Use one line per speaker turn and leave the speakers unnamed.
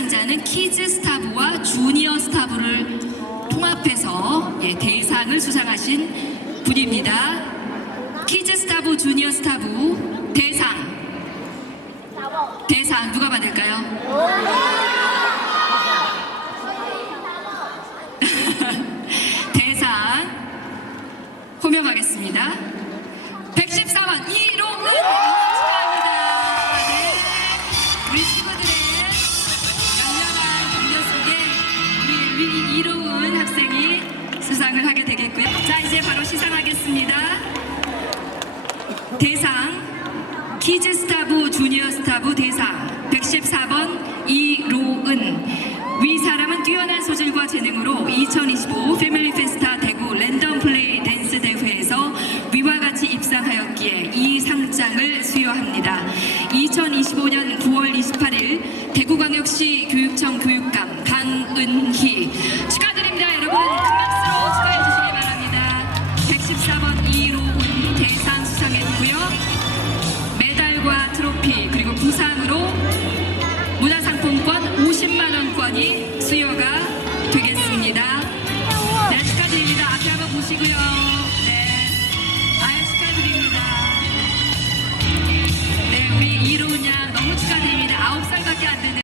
수상하는 키즈 스타부와 주니어 스타부를 통합해서 예, 대상을 수상하신 분입니다. 키즈 스타부, 주니어 스타부 대상 대상 누가 받을까요? 대상 호명하겠습니다. 수상을 하게 되겠고요. 자 이제 바로 시상하겠습니다. 대상 키즈 스타부 주니어 스타부 대상 114번 이로은 위 사람은 뛰어난 소질과 재능으로 2025 패밀리 페스타 대구 랜덤 플레이 댄스 대회에서 위와 같이 입상하였기에 이 상장을 수여합니다. 2025년 9월 28일 대구광역시 교육감 114번 2로 대상 수상했고요. 메달과 트로피 그리고 부상으로 문화상